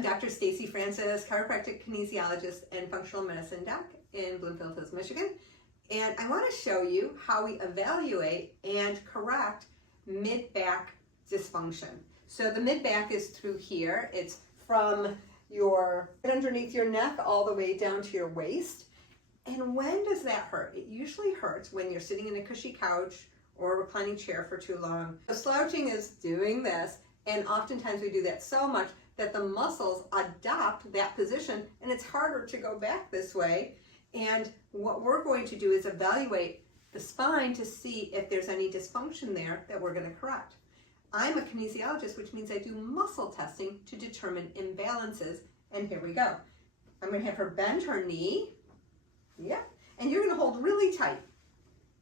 I'm Dr. Stacey Francis, chiropractic kinesiologist and functional medicine doc in Bloomfield Hills, Michigan. And I want to show you how we evaluate and correct mid-back dysfunction. So the mid-back is through here. It's from your underneath your neck all the way down to your waist. And when does that hurt? It usually hurts when you're sitting in a cushy couch or a reclining chair for too long. So slouching is doing this, and oftentimes we do that so much that the muscles adopt that position and it's harder to go back this way. And what we're going to do is evaluate the spine to see if there's any dysfunction there that we're going to correct. I'm a kinesiologist, which means I do muscle testing to determine imbalances. And here we go. I'm going to have her bend her knee. Yeah. And you're going to hold really tight.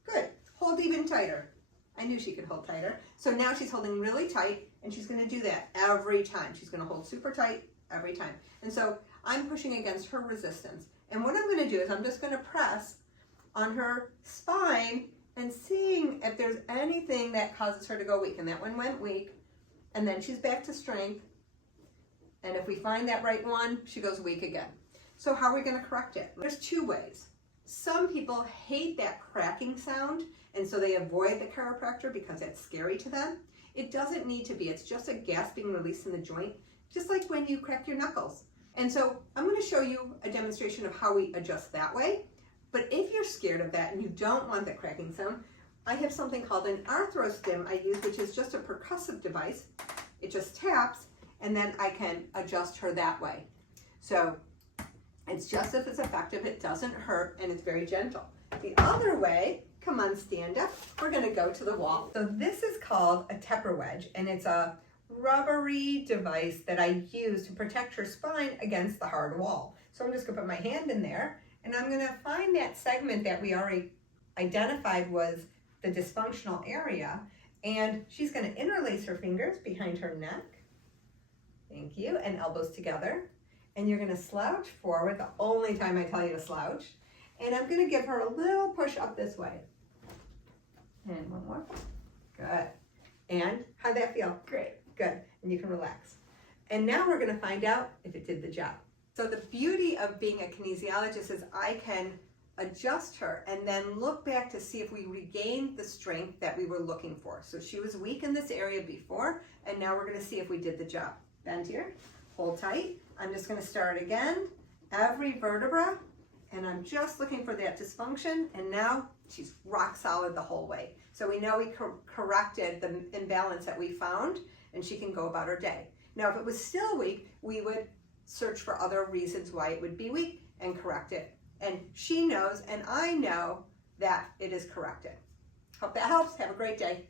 Good. Hold even tighter. I knew she could hold tighter. So now she's holding really tight, and she's going to do that every time. She's going to hold super tight every time. And so I'm pushing against her resistance. And what I'm going to do is I'm just going to press on her spine and seeing if there's anything that causes her to go weak. And that one went weak. And then she's back to strength. And if we find that right one, she goes weak again. So how are we going to correct it? There's two ways. Some people hate that cracking sound, and so they avoid the chiropractor because it's scary to them. It doesn't need to be. It's just a gas being released in the joint, just like when you crack your knuckles. And so I'm going to show you a demonstration of how we adjust that way. But if you're scared of that and you don't want that cracking sound, I have something called an arthrostim I use, which is just a percussive device. It just taps, and then I can adjust her that way. So it's just as effective, it doesn't hurt, and it's very gentle. The other way, come on, stand up. We're gonna go to the wall. So this is called a Tepper wedge, and it's a rubbery device that I use to protect her spine against the hard wall. So I'm just gonna put my hand in there, and I'm gonna find that segment that we already identified was the dysfunctional area, and she's gonna interlace her fingers behind her neck. Thank you, and elbows together. And you're going to slouch forward, the only time I tell you to slouch. And I'm going to give her a little push up this way. And one more. Good. And how'd that feel? Great. Good. And you can relax. And now we're going to find out if it did the job. So the beauty of being a kinesiologist is I can adjust her and then look back to see if we regained the strength that we were looking for. So she was weak in this area before, and now we're going to see if we did the job. Bend here. Hold tight. I'm just going to start again, every vertebra, and I'm just looking for that dysfunction, and now she's rock solid the whole way. So we know we corrected the imbalance that we found, and she can go about her day. Now, if it was still weak, we would search for other reasons why it would be weak and correct it. And she knows, and I know that it is corrected. Hope that helps. Have a great day.